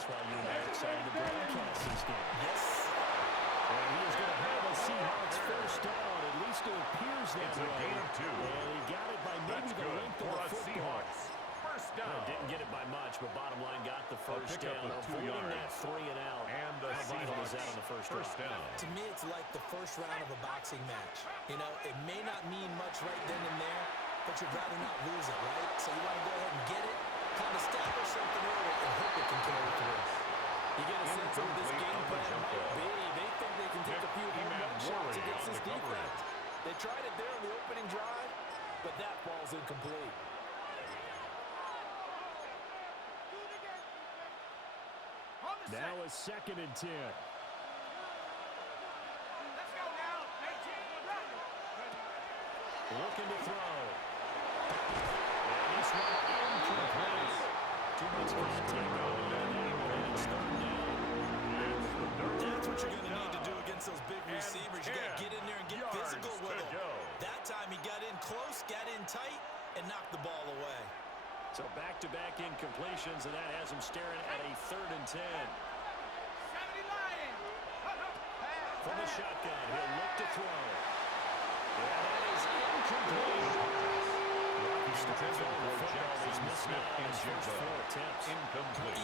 that's why you and I are excited to broadcast this game. Yes. And he is going to have a Seahawks first down. At least it appears that it's way. It's a gain of 2. And he got it by maybe the length of the football. Seahawks. First down. Didn't get it by much, but bottom line got the first down. Avoiding that 3 and out. And the How vital is that on the first down? To me, it's like the first round of a boxing match. You know, it may not mean much right then and there, but you'd rather not lose it, right? So you want to go ahead and get it, kind of establish something early, and hope it can carry through. You get a sense of this game plan might be. They think they can take a few home run shots against this defense. They tried it there on the opening drive, but that ball's incomplete. Now a 2nd and 10. Let's go now. 18. Looking to throw. And this one incomplete. Too much contact going on there, and it's 3rd down. That's what you're going to need to do against those big receivers. You got to get in there and get physical with them. That time he got in close, got in tight, and knocked the ball away. So back-to-back incompletions, and that has him staring at a 3rd and 10. 70 Lions. From the shotgun, he'll look to throw. And that is incomplete. He starts on the football. He's missed now on his first 4 attempts. I'm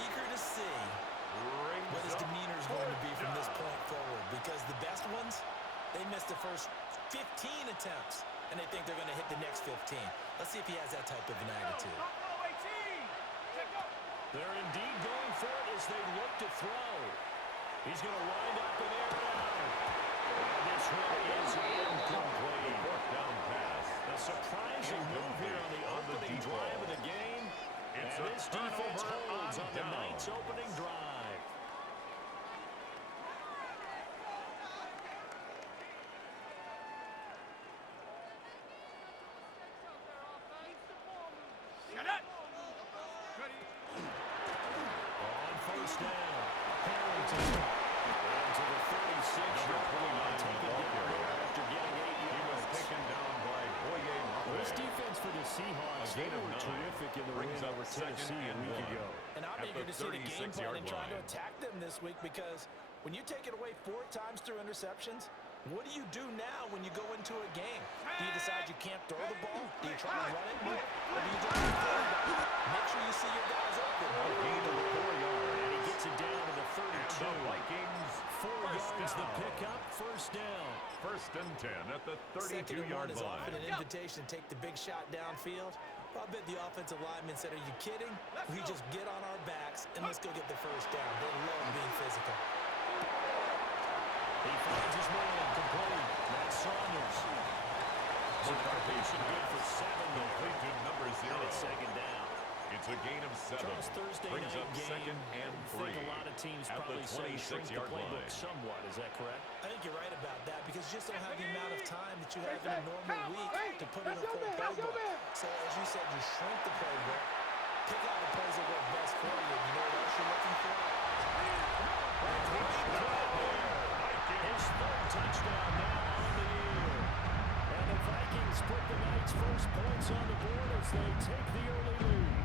eager to see what his demeanor is going to be from this point forward, because the best ones, they missed the first 15 attempts, and they think they're going to hit the next 15. Let's see if he has that type of an attitude. They're indeed going for it as they look to throw. He's going to wind up in air down. And this one is incomplete. 4th down pass. A surprising move here on the opening drive of the game. And this defense holds on the night's opening drive. On first down, Harrington into the 36-yard line, taking it after getting 8 yards. He was taken down by Boye. This defense for the Seahawks, they were terrific in the win over Tennessee a week ago. And I'm eager to see the game plan and try to attack them this week, because when you take it away 4 times through interceptions, what do you do now when you go into a game? Do you decide you can't throw the ball? Do you try to run it more? Or do you just make sure you see your guys open? Gain of 4 yards. And he gets it down to the 32. And the Vikings 4 yards down. the pickup, first down. 1st and 10 at the 32-yard is line. often an invitation to take the big shot downfield. I bet the offensive lineman said, are you kidding? We just get on our backs and let's go get the first down. They love being physical. He finds his man complete. That's Saunders. McCarthy should good for 7. Complete to number 0. And it's 2nd down. It's a gain of 7. Charles, Thursday brings night up game. 2nd and 3. I think a lot of teams at probably the say shrink the 26-yard playbook line. somewhat. Is that correct? I think you're right about that, because you just don't have the amount of time that you have in a normal week to put in a full playbook. So as you said, you shrink the playbook, pick out the plays that work best for you. You know what else you're looking for? His 3rd touchdown now on the year. And the Vikings put the night's first points on the board as they take the early lead.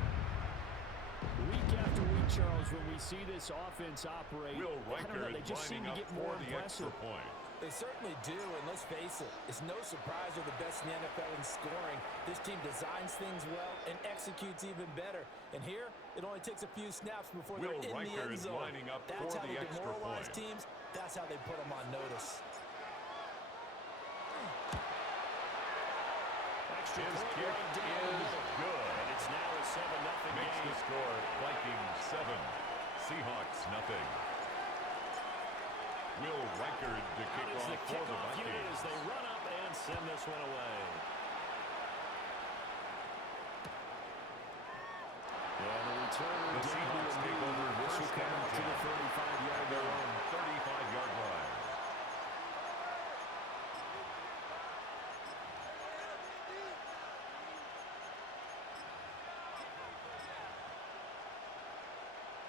Week after week, Charles, when we see this offense operate, Will I don't know, Riker they just seem to lining get up more for the extra impressive. point. They certainly do, and let's face it, it's no surprise they're the best in the NFL in scoring. This team designs things well and executes even better. And here, it only takes a few snaps before they're in the end zone. Lining up That's for how the they extra demoralize point. teams. That's how they put them on notice. Extra His point kick right down the is middle. good. And it's now a 7-0 Makes game. the score Vikings 7, Seahawks nothing. Will Riker to kick As the off for the kickoff unit Vikings. as they run up and send this one away. And the returner The Seahawks take over this will first come down out to the 35-yard line. 35-yard line.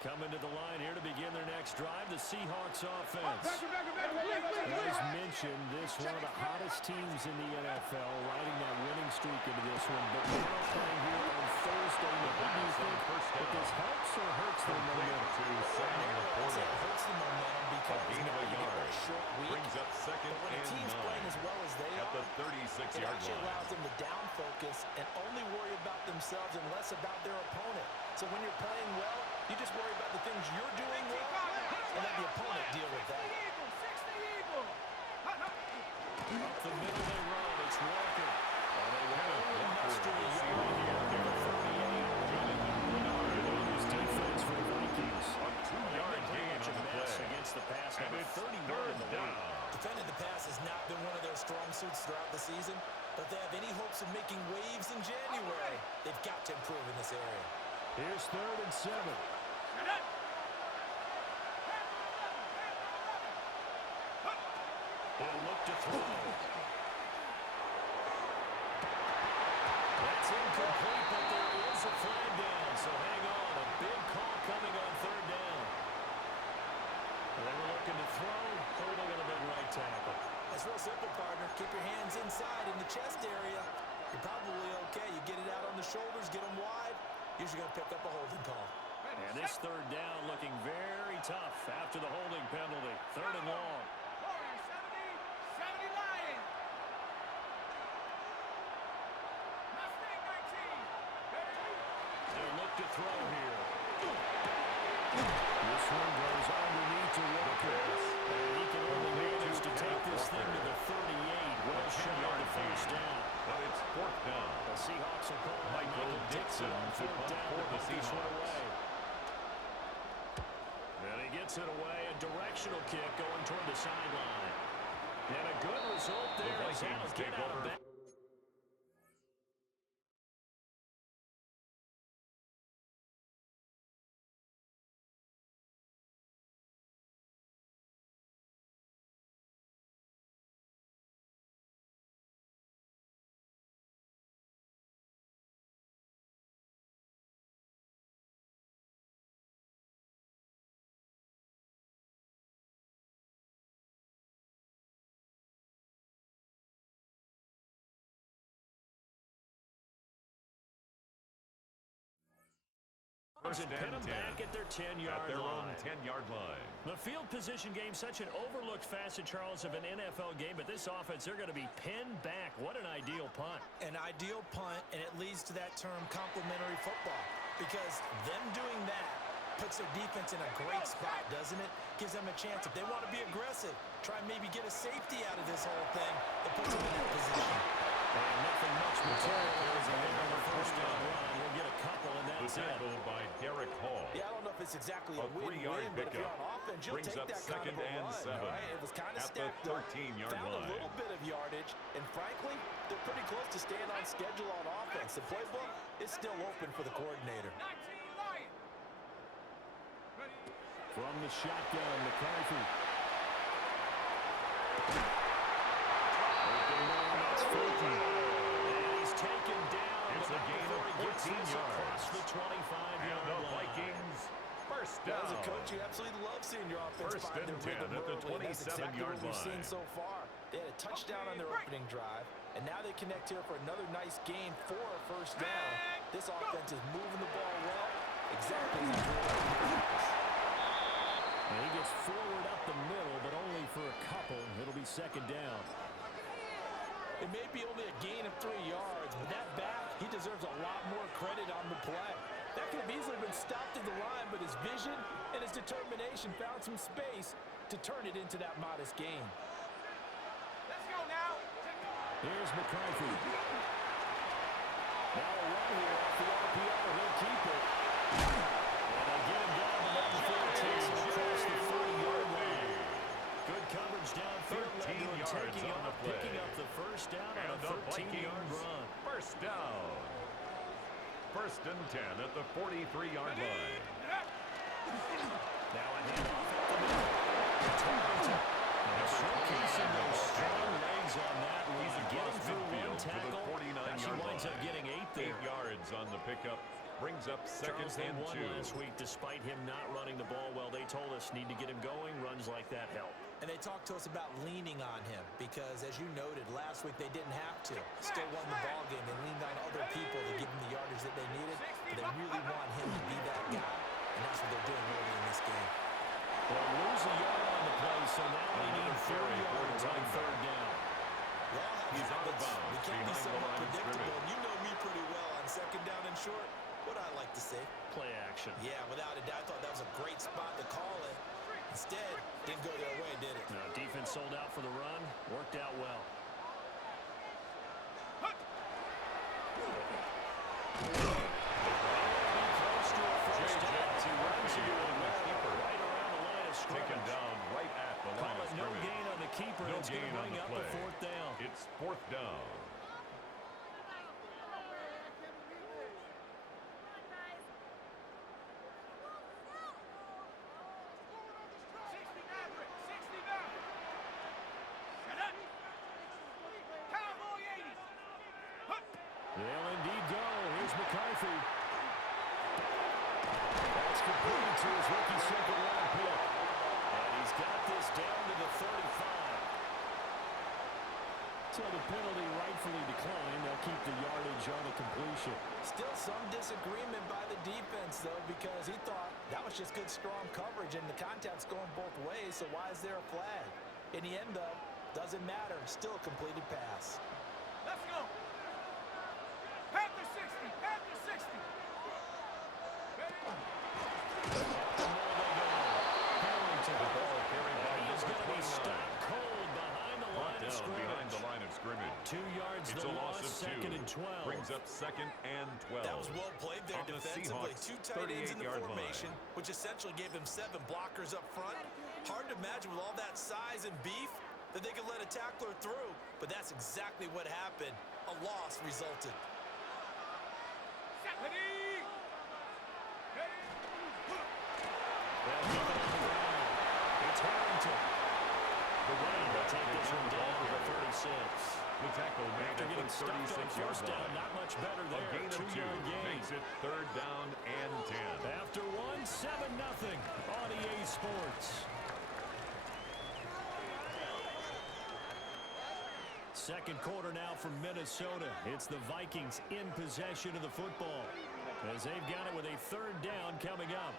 Coming to the line here to begin their next drive, the Seahawks offense. As mentioned, this one of the hottest teams in the NFL, riding that winning streak into this one. But now playing here on Thursday night, do you think that this helps or hurts their momentum? themselves and less about their opponent. So when you're playing well, you just worry about the things you're doing well and let the opponent deal with that. Up the middle they run. It's Walker. And they will only muster a yard here at the 38. Lose defense for the Vikings. A 2-yard gain on the play. Against the pass, And number it's 31 in third the down. league. Defending the pass has not been one of their strong suits throughout the season, but they have any hopes of making waves in January, they've got to improve in this area. Here's 3rd and 7. He'll look to throw. That's incomplete, but there is a flag down, so hang on. A big call coming on 3rd down. They were looking to throw, holding on a big right tackle. It's real simple, partner. Keep your hands inside in the chest area. You're probably okay. You get it out on the shoulders, get them wide. Usually going to pick up a holding call. And this 3rd down looking very tough after the holding penalty. 3rd and long. They'll look to throw here. This one goes underneath to Walker. And he can only manage to take this thing to the 38. Well shot on the 1st down. But it's 4th down. The Seahawks will call Michael Dixon on to 4th punt down for to the put this one Seahawks. away. And he gets it away. A directional kick going toward the sideline. And a good result there. The Vikings take over. First And and pin them 10 back at their 10-yard at their own line. 10-yard line. The field position game, such an overlooked facet, Charles, of an NFL game, but this offense, they're going to be pinned back. What an ideal punt. An ideal punt, and it leads to that term complementary football, because them doing that puts their defense in a great spot, doesn't it? Gives them a chance. If they want to be aggressive, try and maybe get a safety out of this whole thing, it puts them in that position. And nothing much materializing there on the 1st down run. We'll get a couple, and that's The tackle by Derek Hall. Yeah, I don't know if it's exactly A a win-win, 3-yard but if you're pickup. on offense, you'll Brings take up that kind second of a and run. 7 All right? It was kind of at the stacked up. 13-yard Found line. a little bit of yardage, and frankly, they're pretty close to staying on schedule on offense. The playbook is still open for the coordinator. From the shotgun, McCarthy. Open man, that's Fulton. And he's taken down. It's a gain of 14 yards. Across the And 25-yard the line. Vikings first Now, down. as a coach, you absolutely love seeing your offense First find and their 10 rhythm at the early, and that's exactly 27-yard what we've seen line. so far. They had a touchdown on their opening drive, and now they connect here for another nice gain for a 1st down. This offense is moving the ball well, exactly as they drew it. And he gets forward up the middle, but only for a couple. It'll be 2nd down. It may be only a gain of 3 yards, but that back, he deserves a lot more credit on the play. That could have easily been stopped at the line, but his vision and his determination found some space to turn it into that modest gain. Let's go now. Here's McCarthy. Now a run here off the RPO. He'll keep it. And they get him down to number 14 across the 30-yard line. Good coverage downfield. 13 yards on the play. Picking up the 1st down And on a the 13-yard Vikings run. first down. 1st and 10 at the 43-yard line. Now a handoff up the middle. Showcasing those strong legs on that run. He's Getting across through midfield one to the tackle. 49-yard Actually winds up line. getting 8 there. 8 yards on the pickup. Brings up 2nd Charles, they and won 2. last week despite him not running the ball well. They told us need to get him going. Runs like that help. And they talked to us about leaning on him because, as you noted, last week they didn't have to. Still won the ball game. They leaned on other people to give them the yardage that they needed. But they really want him to be that guy, and that's what they're doing early in this game. They'll lose a yard on the play, so now they need 4 yards on 3rd down. Well, He's out of bounds we can't be behind the somewhat line of predictable. scrimmage. You know me pretty well on 2nd down and direction. Yeah, without a doubt, I thought that was a great spot to call it. Instead, didn't go their way, did it? No, defense sold out for the run. Worked out well. Taken down right at the line of No scrimmage. gain on the keeper. No It's going gain to on bring the up play. a fourth down. It's fourth down. They'll indeed go. Here's McCarthy. That's complete to his rookie second-round pick. And he's got this down to the 35. So the penalty rightfully declined. They'll keep the yardage on the completion. Still some disagreement by the defense, though, because he thought that was just good, strong coverage, and the contact's going both ways, so why is there a flag? In the end, though, doesn't matter. Still a completed pass. Let's go. Panther 60. Panther 60. The ball carried by He's number going to be 29. stopped cold behind the line of Down behind the scrimmage. line of scrimmage. 2 yards It's the a loss loss, of 2. second and 12. Brings up second and 12. That was well played there On the defensively. Seahawks' 2 tight ends in the 38-yard formation, line. which essentially gave them 7 blockers up front. Hard to imagine with all that size and beef that they could let a tackler through, but that's exactly what happened. A loss resulted. Ready. They'll keep it on the ground. It's Harrington. The running They'll back take this taking one the down ball to the away. 36. The tackle made After at getting the stuffed on 36-yard first down, line. not much better A there. gain of 2 2-yard gain. makes it third down and 10. After one, 7-0 on EA Sports. Second quarter now from Minnesota. It's the Vikings in possession of the football as they've got it with a third down coming up.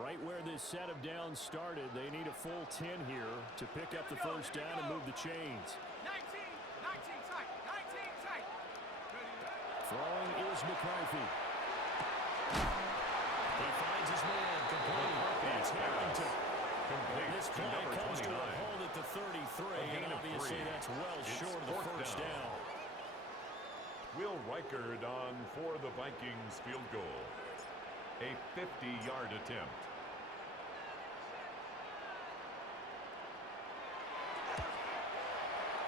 Right where this set of downs started, they need a full 10 here to pick up the first down and move the chains. 19 tight. 19 tight. Throwing is McCarthy. He finds his man complete. That's Harrington. Complete And this to play number comes to 29. a hold at the 33, gain and of obviously 3. that's well It's short of the fourth first down. Will Reichard on for the Vikings field goal. A 50-yard attempt.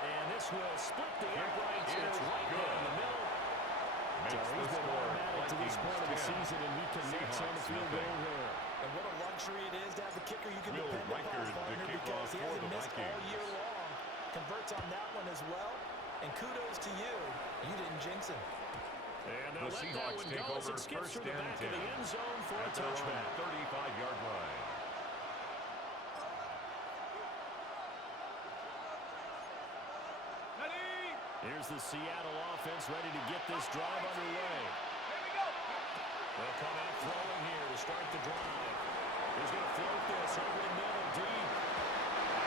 And this will split the uprights. is It's right good. down the middle. Makes So the he's been score automatic to this Vikings point of the 10. season, and he connects on the Seahawks field goal nothing. there. And what a luxury it is to have the kicker you can Will depend Reichard upon, to partner, kick because off he for hasn't the missed all Vikings. year long. Converts on that one as well. And kudos to you. You didn't jinx him. And The they'll let that Seahawks one take go as over it skips first through the and back 10 of the end zone for a at their own touchback. 35-yard line. Ready. Here's the Seattle offense ready to get this drive underway. Here we go. They'll come out throwing here to start the drive. He's going to float this over the middle deep.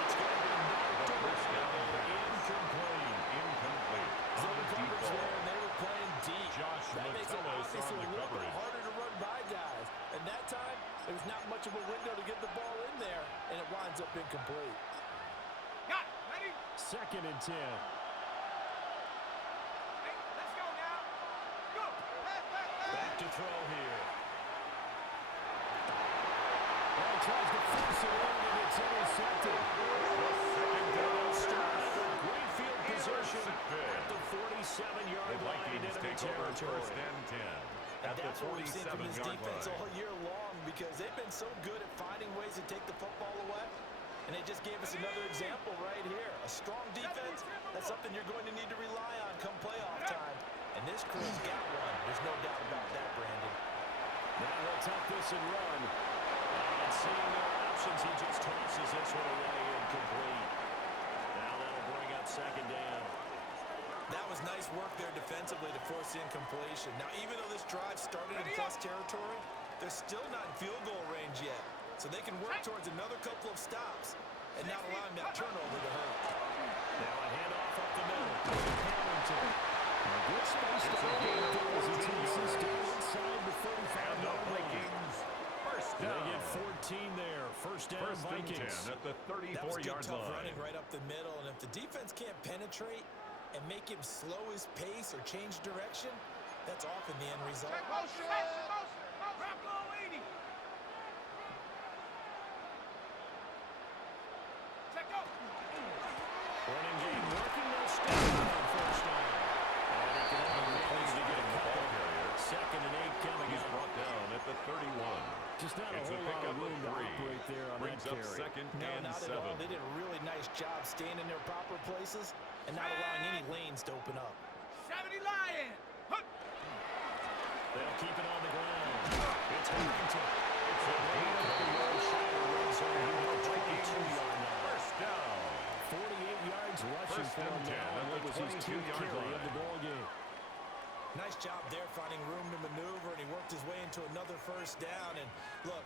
It's going to be knocked First down away. pass. Incomplete. Incomplete. On Zone the deep coverage ball. there, and they were playing deep. Josh That makes it Metellus obviously on a the little bit coverage. harder to run by guys. And that time, there was not much of a window to get the ball in there, and it winds up incomplete. Got it. Ready. Second and 10. Hey, let's go now. Go. Back to throw here. Well, he tries to force it in, and it's intercepted. Second down Start for great field position Good. at the 47-yard The line Vikings into take over first and 10 And at the that's what we've seen from this 47-yard defense line. all year long, because they've been so good at finding ways to take the football away. And they just gave us another example right here. A strong defense, that's something you're going to need to rely on come playoff time. And this crew's got one. There's no doubt about that, Brandon. Now he'll tuck this and run. And seeing no options, he just tosses this one away incomplete. Now that'll bring up second down. That was nice work there defensively to force incompletion. Now, even though this drive started in plus territory, they're still not in field goal range yet. so they can work towards another couple of stops and not allowing that turnover to hurt. Now a handoff up the middle. Hamilton. Good space to go as he takes this down inside the 35-yard line. First down. They get 14 there. First down, First and Vikings. 10 at the That was good 34-yard tough line. running right up the middle, and if the defense can't penetrate and make him slow his pace or change direction, that's often the end result. Check motion. Wrap low 80. Check go. Running game working. No stop on first down. And he can only manage to get a couple. Second and 8 coming He's up. brought down at the 31. Just not It's a a whole lot pickup of of room to 3. operate there on Brings that up carry. second No, and not 7. at all. They did a really nice job staying in their proper places and not allowing any lanes to open up. 70 Lion. Hup. They'll keep it on the ground. It's Harrington. It's a gain of the yard shot of red zone. He hit 22-yard line. First down. 48 yards rushing First for and him 10 now. at What the was his 10th 22-yard carry of the line. ball game? Nice job there finding room to maneuver, and he worked his way into another first down. And look,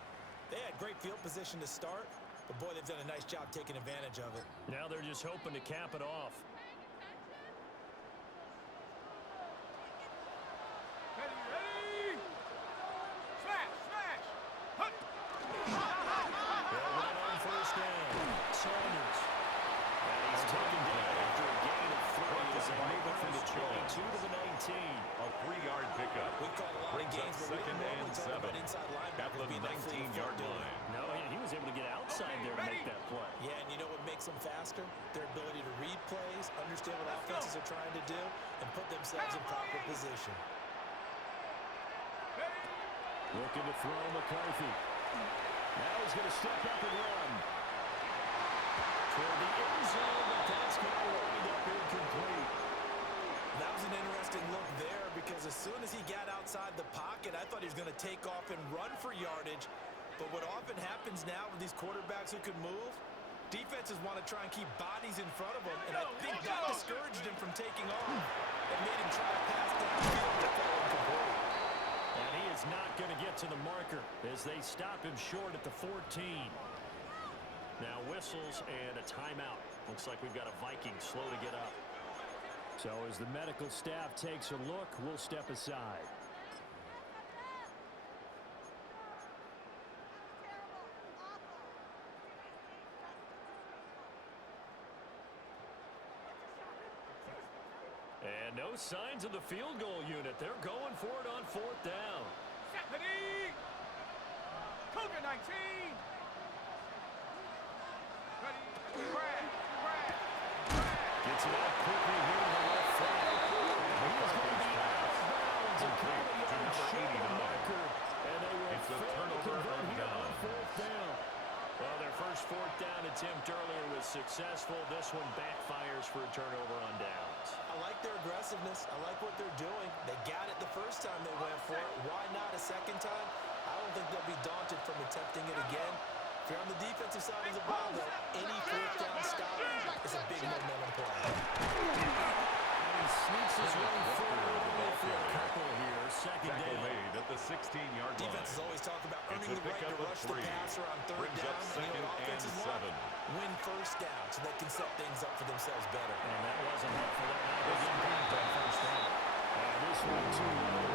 they had great field position to start, but boy, they've done a nice job taking advantage of it. Now they're just hoping to cap it off. Ready. Smash. Hup. They'll run on first down. Saunders. And he's taken down after a gain of 3 as they move it from the 22 to the 19. A 3-yard pickup. We've caught a lot of Brings up games where we second normally and talk 7 about inside at linebackers the being that full 19-yard foot line. No, he was able to get outside there to make that play. Yeah, and you know what makes them faster? Their ability to read plays, understand what offenses are trying to do, and put themselves in proper position. Looking to throw McCarthy. Now he's going to step up and run. Toward the end zone, but that's going to wind up incomplete. That was an interesting look there because as soon as he got outside the pocket, I thought he was going to take off and run for yardage. But what often happens now with these quarterbacks who can move, defenses want to try and keep bodies in front of them, and I think that discouraged him from taking off and made him try to pass downfield that fell incomplete. And he is not going to get to the marker as they stop him short at the 14. Now whistles and a timeout. Looks like we've got a Viking slow to get up. So as the medical staff takes a look, we'll step aside. And no signs of the field goal unit. They're going for it on 4th down. Ready. Cougar 19. Ready. Brad. Gets it out quickly here to the left side. And he is going to be out of bounds and coming To up number short of the 89. marker. And they will It's a fail to turnover convert on here down. on 4th down. Well, their first 4th down attempt earlier was successful. This one backfires for a turnover on downs. I like their aggressiveness. I like what they're doing. They got it the first time they went for it. Why not a second time? I don't think they'll be daunted from attempting it again. If you're on the defensive side of the ball, though, any 4th down stop is a big momentum play. And he sneaks his way forward for a couple here. Second Tackle down. made at the 16-yard line. Defenses always talk about It's earning a the right to pickup of rush the 3. passer on 3rd Brings down. up And you second know what and offenses want? 7. Win first down so they can set things up for themselves better. And that wasn't enough for that big impact on first down. And this one too low.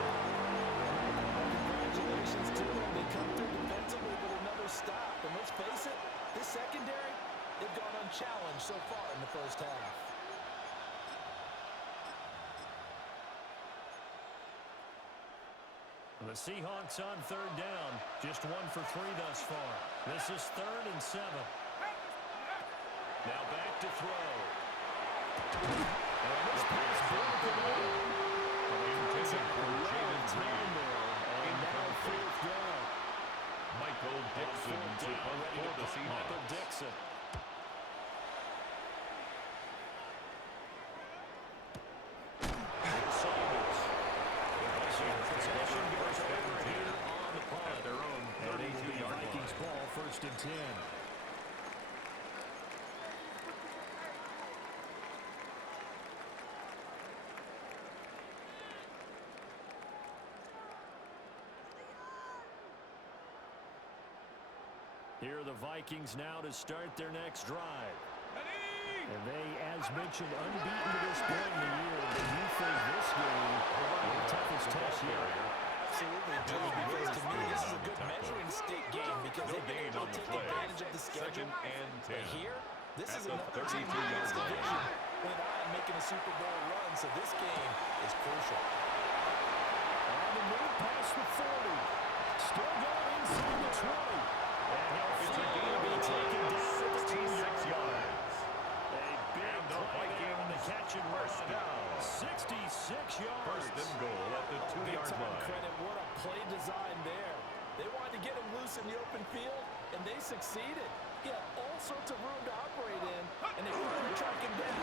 Congratulations to them. They come through defensively with another stop. And let's face it, this secondary, they've gone unchallenged so far in the first half. The Seahawks on 3rd down. Just 1 for 3 thus far. This is 3rd and 7. Now back to throw. And this pass broken up. Intended for Jaden Time Reed. there. And now 4th down. Michael Dixon to punt Ready for to the punt. Michael Seahawks. Dixon. Saunders. Possession goes over here on the punt. At their own And it will be 32-yard Vikings line. ball, 1st and 10. Here are the Vikings now to start their next drive. And they, as mentioned, unbeaten to this point in the year. But you think this game is the toughest test yet? Absolutely do, because to me this is a good measuring stick game because they've been able to take advantage of the schedule. But here, this is another team in this division with an eye on making a Super Bowl run, so this game is crucial. On the move past the 40. Still going inside the 20. And he'll be taken down at the 2-yard line. A big play there on the catch and run. 66 yards. First and goal at the 2-yard line. Credit, what a play design there. They wanted to get him loose in the open field, and they succeeded. He had all sorts of room to operate in, and they finally track him down.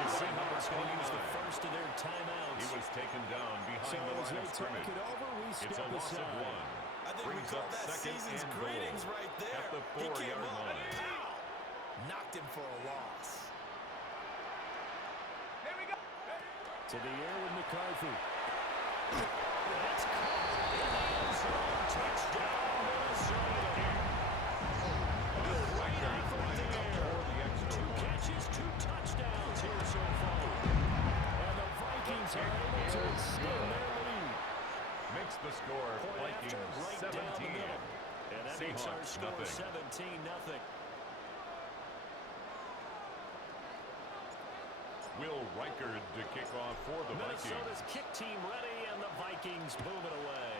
The Seahawks going to use the first of their timeouts. He was taken down behind the line of scrimmage. It's a loss of 1. I think Brings we call up that second season's and greetings goal right there. at the He came 4-yard up, line. pow! Knocked him for a loss. Here we go. To the air with McCarthy. That's caught in the end zone. Touchdown, Minnesota. Great effort there. 2 catches, 2 touchdowns here so far. And the Vikings are able to extend their lead. Makes the score Point after, Vikings right down the 17. middle. And that makes our Seahawks score nothing. 17-0. Will Reichard to kick off for the Minnesota's Vikings. kick team ready, and the Vikings move it away.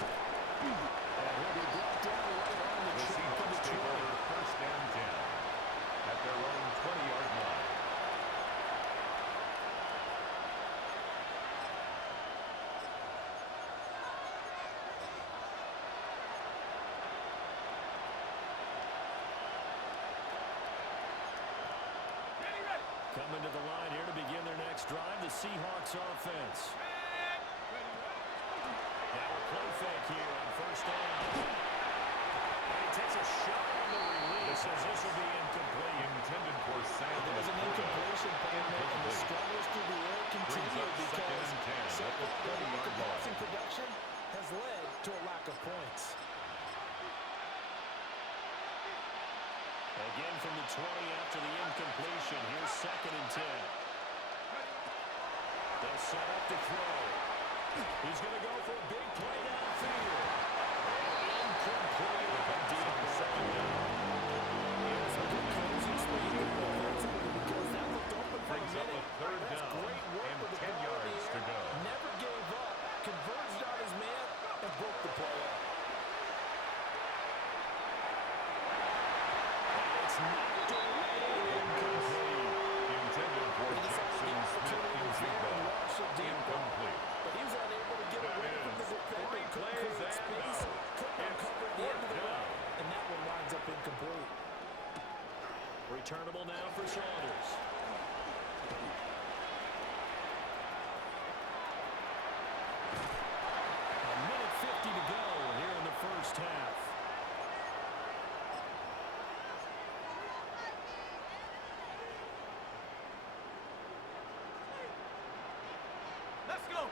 And he'll be brought down right on the The track of Seahawks the take 20. over first and 10 at their own 20-yard line. Ready, ready. Coming to the line here to begin their next drive, the Seahawks offense. Ready, ready. Now a play fake here on first down. And he takes a shot on the release as this will be incomplete. Intended for Sam There's an Laporta. incompletion payment, and the struggles through the air continue up because second and 10 so at the far their 20-yard line. passing production has led to a lack of points. Again from the 20 after the incompletion. Here's second and 10. They'll set up to throw. He's going to go for a big play downfield. And incomplete with a deep second down. Here's a good closing speed there offensively because that looked open for a Brings up minute. a third That's down great work and with the 10 ball in the yards to air. go. Never gave up, converged on his man, and broke the play up. And it's knocked away. Incomplete. Intended for He decided to Jackson get Smith opportunity in there and Jigba. launch a deep ball. Incomplete. But he was unable to get away from the defender. Couldn't plays create and space. out. Couldn't It's uncover at the end of the fourth route. down. And that one winds up incomplete. Returnable now for Saunders. A minute 50 to go here in the first half. Let's go.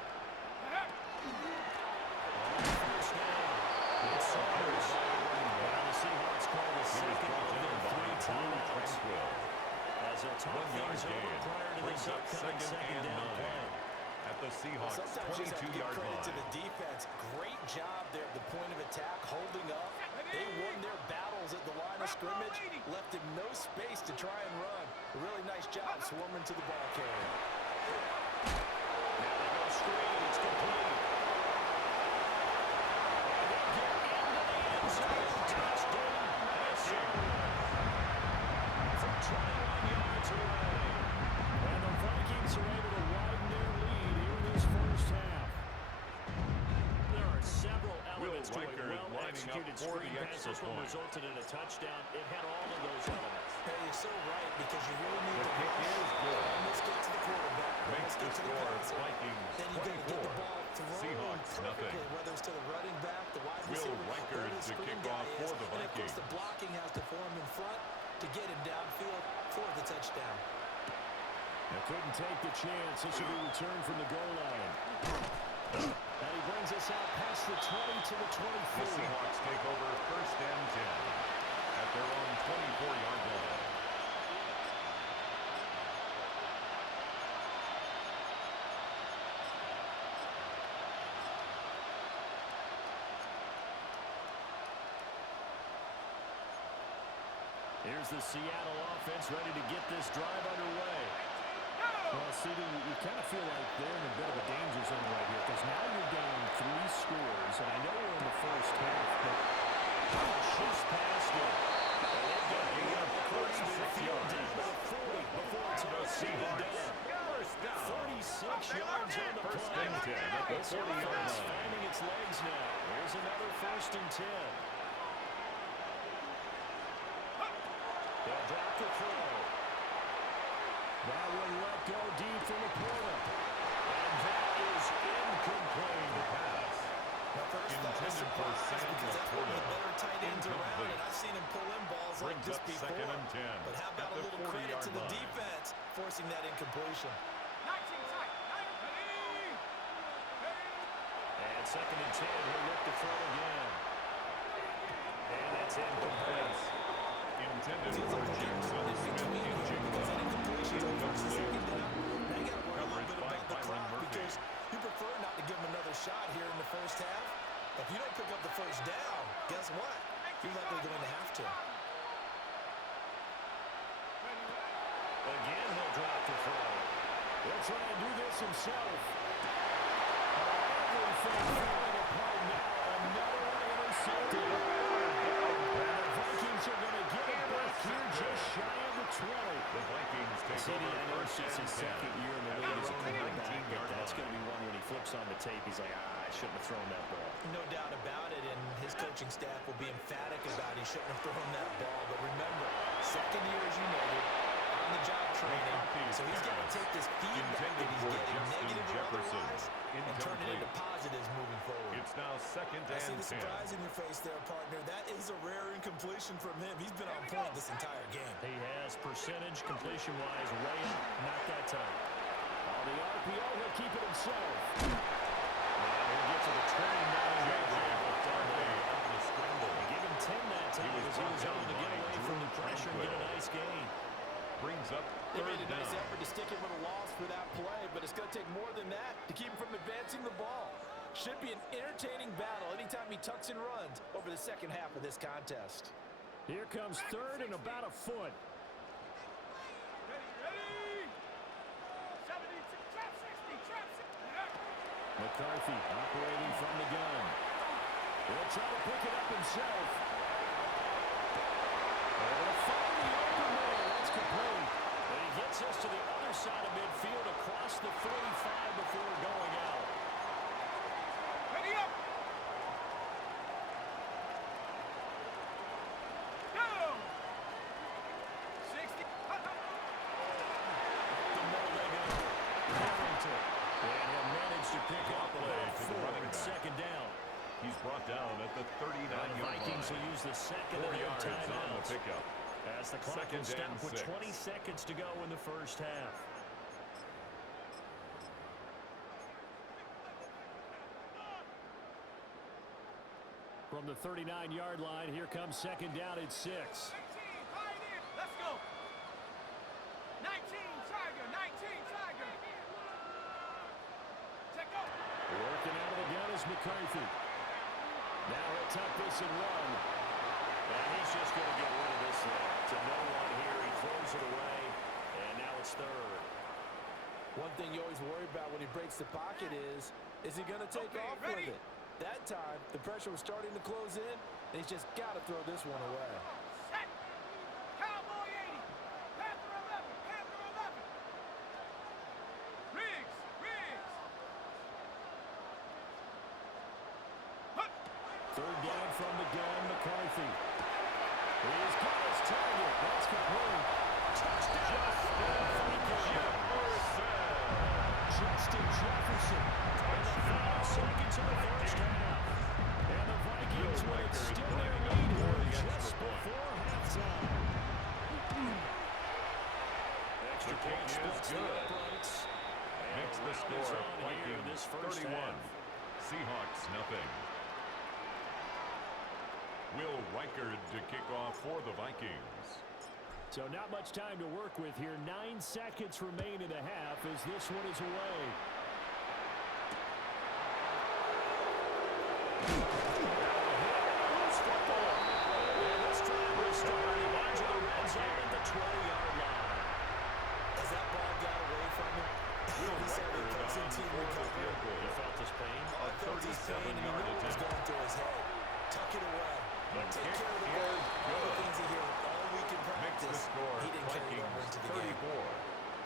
First down. It's Saunders. Now the Seahawks call the second of their 3 timeouts. As they'll talk 1-yard things over gain. prior to Brings this up upcoming second and down 9 play. at the Seahawks Sometimes you just have to give 22-yard credit to line. the defense. Great job there at the point of attack, holding up. They won their battles at the line of scrimmage, left him no space to try and run. A really nice job swarming to the ball carrier. Now they go screen. It's complete. And they get into the end zone. Touchdown, Minnesota. From 21 yards away. And the Vikings are able to widen their lead here in this first half. There are several elements to a Reichard lining up well-executed for the screen pass. extra This one point. resulted in a touchdown. It had all of those elements. Hey, you're so right because you really need The to kick is good. almost get to the quarterback. Makes almost the get to the score passer. Vikings Then you got to get the 24. ball thrown Seahawks perfectly, nothing. whether it's to the running back, the wide Will receiver, Reichard or the to screen kick guy off is. for the And of course, the Vikings. blocking has to form in front to get him downfield for the touchdown. They couldn't take the chance. This will be returned from the goal line. And he brings us out past the 20 to the 24. The Seahawks take over first and 10 at their own 24-yard line. Here's the Seattle offense ready to get this drive underway. Well, CD, you kind of feel like they're in a bit of a danger zone right here because now you're down 3 scores, and I know we're in the first half, but shoots past it. They've got across midfield down to 40 before it's about Seahawks. First down. 46 yards on the First play. and 10 at the This 40-yard offense line. finding its legs now. Here's another first and 10. They'll drop the throw. That one let go deep from the corner. And that is incomplete. The pass. My first thought was Intended for surprise Sam because that's one of the better tight ends around, Incomplete. and I've seen him pull in balls like Brings this up before. second and 10 But how at about a the little credit 40-yard to the line. defense forcing that incompletion? 19 side. Ready. And second and 10. He'll look to throw again. And that's incomplete. Intended Feels for like they're Jackson in Smith between in here because that incompletion on first and second down. Now you got to worry a little Coverage bit by about the Byron clock Murphy. because you prefer not to give him another shot here in the first half. But if you don't pick up the first down, guess what? You're likely going to have to. Again, he'll drop the throw. He'll try and do this himself. Everything falling apart now. Another one intercepted. And the Vikings are going to get it back here just shy of the 20. The Vikings take CD, over I know it's first just and his 10 second year in the at league as a their own quarterback, 19-yard but that's line. going to be one when he flips on the tape. He's like, I shouldn't have thrown that ball. No doubt about it, and his coaching staff will be emphatic about he shouldn't have thrown that ball. But remember, second year, as you noted, on-the-job training, so he's got to take this feedback that he's getting, negative or otherwise, and turn it into positives moving forward. It's now second I see and the 10. surprise in your face there, partner. That is a rare incompletion from him. He's been on point this entire game. He has percentage completion-wise way up, not that time. On the RPO, he'll keep it himself. Now he'll get to the 29-yard line. On the scramble. Give him 10 that time as he was able to get away from the pressure and get a nice gain. Brings up They third made a nice down. effort to stick him with a loss for that play, but it's going to take more than that to keep him from advancing the ball. Should be an entertaining battle anytime he tucks and runs over the second half of this contest. Here comes third and about a foot. Ready. 70, trap 60, trap 60. McCarthy operating from the gun. He'll try to pick it up himself. He'll find the open man. That's complete. And he gets us to the other side of midfield across the 45 before going out. Ready up. Go. 60. The middle leg over. Harrington. And he'll manage to pick up Play about to the 4 running and back. second down. He's brought down at the Now the 39-yard Vikings line. will use the second 4 of their yards on the timeouts. pickup. As the clock Second will stop and with 6. 20 seconds to go in the first half. From the 39-yard line, here comes second down at 6. 19, right in. Let's go. 19, Tiger. 19, Tiger. Check go. Working out of the gun is McCarthy. Now he'll tuck this and run. And he's just going to get rid of this thing. To no one here. He throws it away. And now it's third. One thing you always worry about when he breaks the pocket is he going to take Okay, off ready? with it? That time, the pressure was starting to close in, and he's just got to throw this one away. Set. Cowboy 80. Panther 11. Panther 11. Riggs. Riggs. Hut. Third down from the gun, McCarthy. He's got his target. That's complete. Touchdown. Justin Jefferson. In the final seconds of the first half. And the Vikings will extend their lead here just before halftime. Extra point kick is splits the good. Seahawks nothing. Will Reichard to kick off for the Vikings. So not much time to work with here. 9 seconds remain in the half as this one is away. Loose football. And this time restarting into the red zone at the 20-yard line. As that ball got away from him, Will he said it Reichard comes on into for the recovery. field goal. You felt his pain? Oh, I felt his pain, and he knew 37-yard what was attempt. going through his head. Tuck it away. The Take kick care of the is ball. All the good. things he heard all week in Makes the practice, score he didn't carry it over Vikings into the game. 34.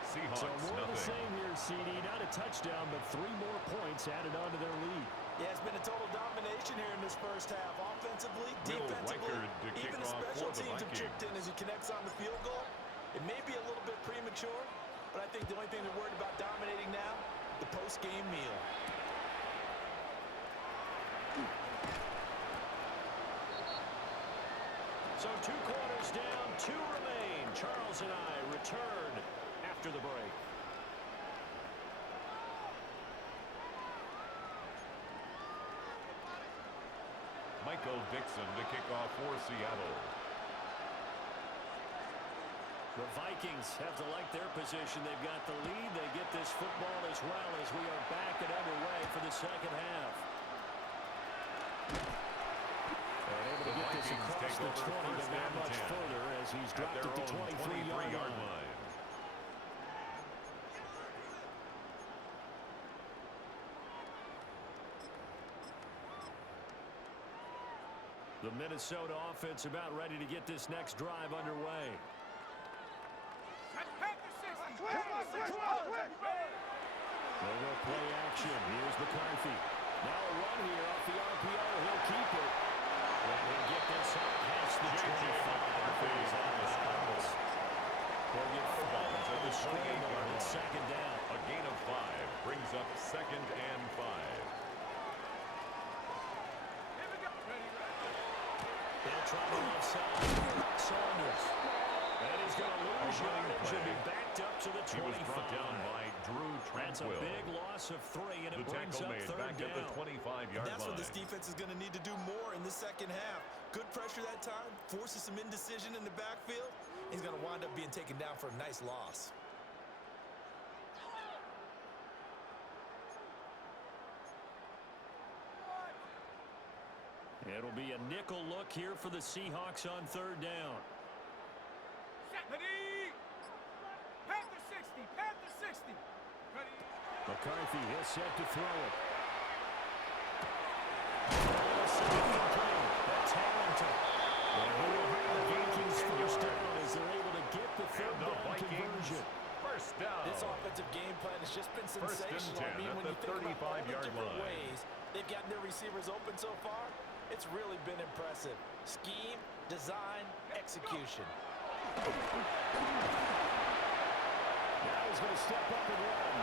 So Seahawks more of the nothing. same here, CD. Not a touchdown, but 3 more points added onto their lead. Yeah, it's been a total domination here in this first half. Offensively, Will defensively, Reichard to kick even the off special for the teams have chipped in Vikings. as he connects on the field goal. It may be a little bit premature, but I think the only thing they're worried about dominating now, the post-game meal. So 2 quarters down, 2 remain. Charles and I return after the break. Michael Dixon to kick off for Seattle. The Vikings have to like their position. They've got the lead. They get this football as well as we are back and underway for the second half. They're able to The get this Vikings across take the over 20, but first not and much 10 further as he's at dropped their at the own 23-yard line. line. The Minnesota offense about ready to get this next drive underway. They will play action. Here's McCarthy. Now a run here off the RPO. He'll keep it. And he'll get this up past the 25 before he's out of bounds. They'll get 5 at the 28-yard line. Second down. A gain of 5 brings up 2nd and 5. They'll try to offside Saunders. And he's going to lose yardage and be backed up to the 25. He was brought down by Drew That's a Tranquill. big loss of 3, and it The brings tackle up made 3rd back down. at the 25-yard line. That's what this defense is going to need to do more in the second half. Good pressure that time, forces some indecision in the backfield. He's going to wind up being taken down for a nice loss. It'll be a nickel look here for the Seahawks on 3rd down. Ready? Panther 60, Panther 60. Ready? McCarthy is set to throw it. That's Harrington. And we will have the Vikings first down as they're able to get the 3rd The down Vikings conversion. first down. This offensive game plan has just been First and sensational. 10 at when the you think about all the 35-yard different line. ways they've gotten their receivers open so far, it's really been impressive. Scheme, design, execution. Now he's going to step up and run.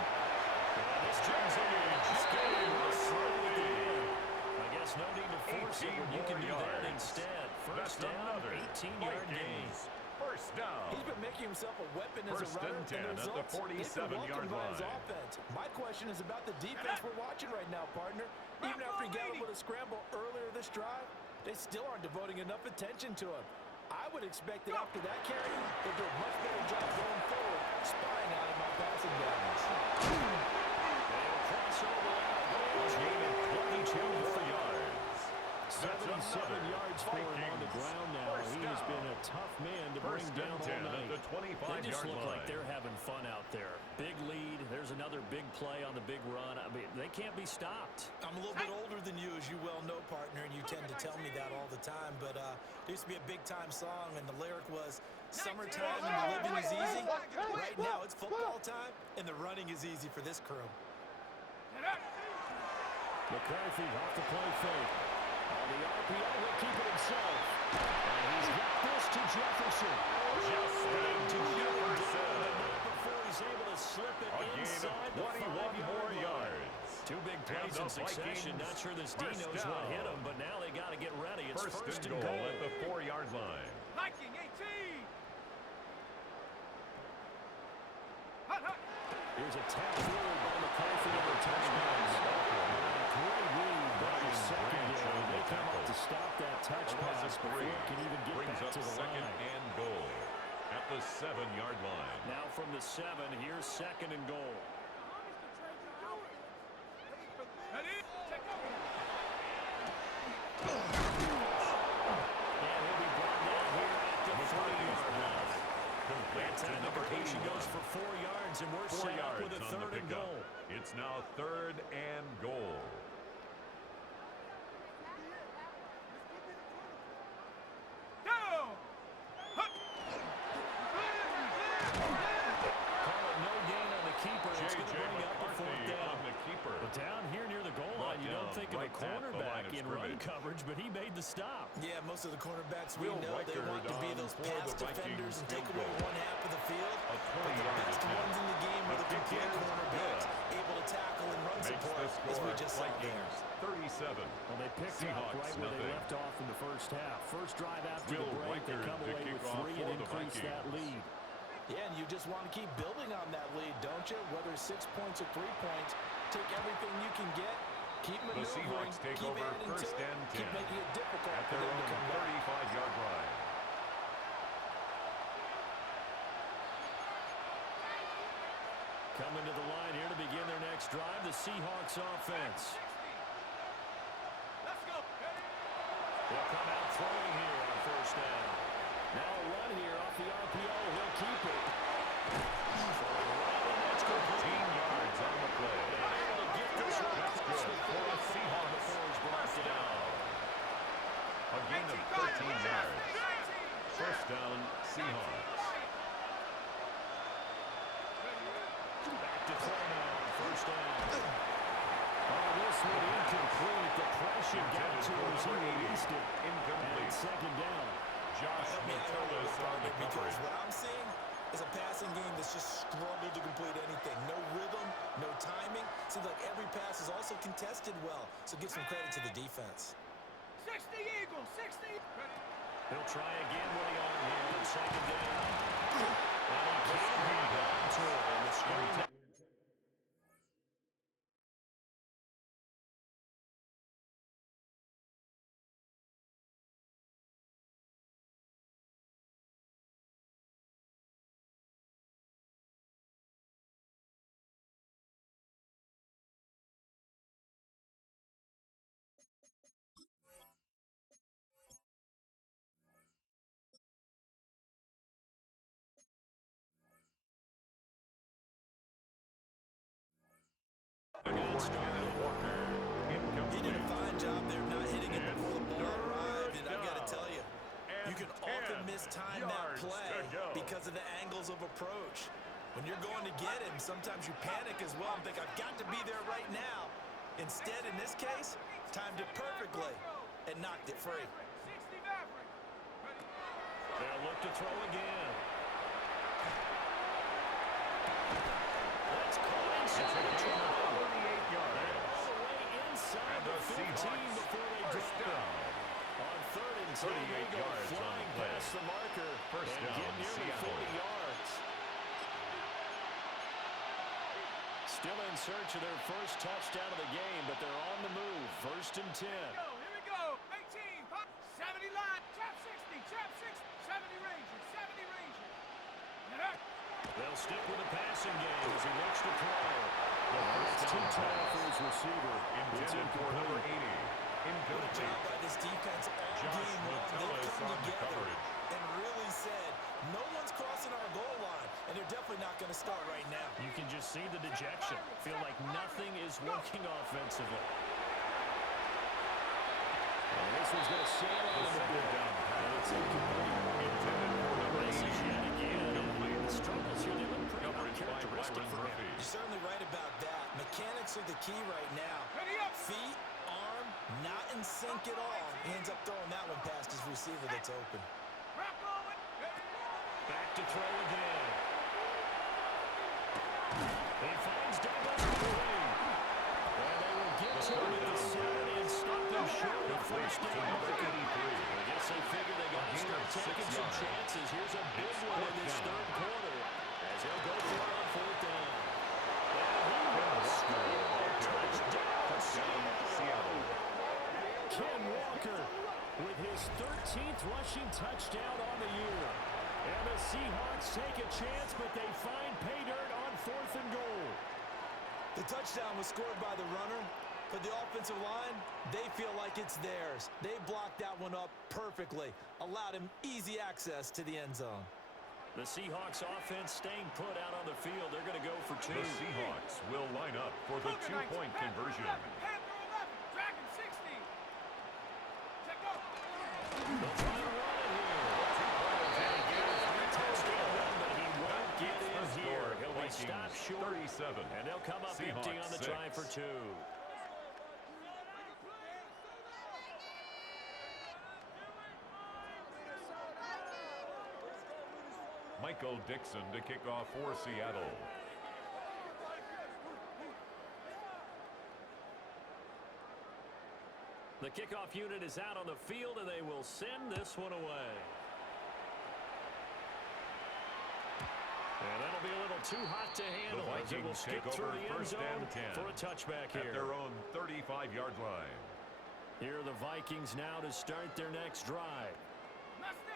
And this turns into a game. I guess no need to force it when you can do that instead. First That's down, another 18-yard gain. Vikings first down. He's been making himself a weapon as First a runner. and 10 and at the results, they've been 47-yard welcomed by his line. offense. My question is about the defense we're watching right now, partner. Even after he got him with a scramble earlier this drive, they still aren't devoting enough attention to him. I would expect that after that carry, they'll do a much better job going forward, spying out him on passing downs. They'll cross over out. Goals gain of 22 yards. 77 yards for him on the ground now. He has been a tough man to bring First down and 10 all at night. the They 25-yard just look line. like they're having fun out there. Big lead. There's another big play on the big run. I mean, they can't be stopped. I'm a little bit older than you, as you well know, partner, and you tend to tell me that all the time. But there used to be a big-time song, and the lyric was, "Summertime and the living is easy." Right now, it's football time, and the running is easy for this crew. McCarthy off the play fake. On the RPO, he'll keep it himself. And he's got this to Jefferson. Just to Jefferson. Before he's able to slip it A gain inside of 21 the 5-yard more line. yards. 2 big plays And in the succession. Vikings Not sure this D first knows what hit down. him, but now they got to get ready. It's First and and goal. goal at the 4-yard line. Viking 18. Hut, hut. Here's a tap forward by McCarthy over touchdowns. Great read pass of before 3 it can even get brings back up to the second line. and goal at the 7-yard line. Now from the 7, here's second and goal. Ready? Check over. And he'll be brought down here at the 3-yard line. Complete That to time number completion 81. goes for 4 yards, and we're 4 set up yards with a on the third and pickup. goal. It's now 3rd and goal. Down. Call it no gain on the keeper. It's going to J.J. bring up a McCarthy 4th down. on the keeper. But down here near the goal line, you don't think of a right at the line cornerback of in run scrimmage. coverage, but he made the stop. Yeah, most of the cornerbacks we Will know, they Reichard want to be on those for pass the defenders and Vikings take field away goal. one half of the field. A But the 20-yard best attempt. ones in the game are The the kick complete is cornerbacks, good. able to tackle and run Makes support, the as score we just saw there. Vikings 37. Well, they picked up Seahawks right where they nothing. left off in the first half. First drive after Will the break, they Reichard come to away kick with off 3 for and the increase that Vikings. lead. Yeah, and you just want to keep building on that lead, don't you? Whether 6 points or 3 points, take everything you can get, keep The maneuvering, Seahawks take keep over adding to 1st it, and 10 keep making it difficult at for their them to own come back. 35-yard line. Coming to the line here to begin their next drive, the Seahawks offense. Let's go. Ready? They'll come out throwing here on 1st down. Now a run here off the RPO. He'll keep it. That's 13 yards on the play. able to get this one That's across good the for the 45 Seahawks. before he's brought down. A gain of 13 yards. 1st down, Seahawks. Back to throw now on 1st down. Oh, this one incomplete. The pressure got to him as he released it. And Incomplete. it's 2nd down. Josh Help me out here a little Metellus bit, on the partner, because coverage. what I'm seeing is a passing game that's just struggled to complete anything. No rhythm, no timing. Seems like every pass is also contested well. So give some credit to the defense. 60 Eagles, 60. Ready? He'll try again with the arm here on 2nd down. And he can't hang on to it. And the screen. He did a fine job there not hitting it before the ball arrived. And I've got to tell you, you can often mistime that play because of the angles of approach. When you're going to get him, sometimes you panic as well and think, I've got to be there right now. Instead, in this case, timed it perfectly and knocked it free. 60 Maverick. Ready? They'll look to throw again. That's caught inside the 12. 38 yards. All the way inside And the the 15 Seahawks before they first drop down. it. On 3rd and 10, they 38 go yards on flying the play. past the marker First and down, get nearly Seattle. 40 yards. Still in search of their first touchdown of the game, but they're on the move. 1st and 10. Go, here we go. 18, 70 line, trap 60, trap 60, 70 Rangers, 70 Rangers. Yeah. They'll stick with the passing game as he looks to throw. That's too tall for his receiver. It's Intended for number 80. What a Incomplete. job by this defense all Josh game long. Metellus They've come on the together coverage. and really said, no one's crossing our goal line, and they're definitely not going to start right now. You can just see the dejection. Feel like nothing is working offensively. And this one's going to sail The out of the second board. down And it's pass. incomplete. Intended for number This is 80. yet again. Incomplete. The struggles here, they look pretty Coverage by uncharacteristic Byron for him. Murphy. You're certainly right about that. Mechanics are the key right now. Ready up. Feet, arm, not in sync at all. He ends up throwing that one past his receiver that's open. Trap going. Ready? Back to throw again. He finds Douglas Green. And they will get to him at the 7 and stop him short of 1st To down. number 83. I guess they figure they got to gain start of 6 taking some yards. chances. Here's a big It's one in 4th this down. 3rd quarter as he'll go for it on 4th down. And he Ken will Walker. score. Touchdown, Touchdown, Seattle. Ken Walker with his 13th rushing touchdown on the year. And the Seahawks take a chance, but they find pay dirt on 4th and goal. The touchdown was scored by the runner. For the offensive line, they feel like it's theirs. They blocked that one up perfectly, allowed him easy access to the end zone. The Seahawks offense staying put out on the field. They're going to go for 2. The Seahawks will line up for the two-point conversion. Panther 11, Dragon 60. Check go. They'll try to run it here. And he gets a touchdown run, but he won't get in here. He'll be stopped short. 37. And they'll come up empty on the try for 2. Michael Dixon to kick off for Seattle. The kickoff unit is out on the field, and they will send this one away. And that'll be a little too hot to handle. The As it will Vikings skip take through over the end first zone and 10 for a touchback at here. their own 35-yard line. Here are the Vikings now to start their next drive.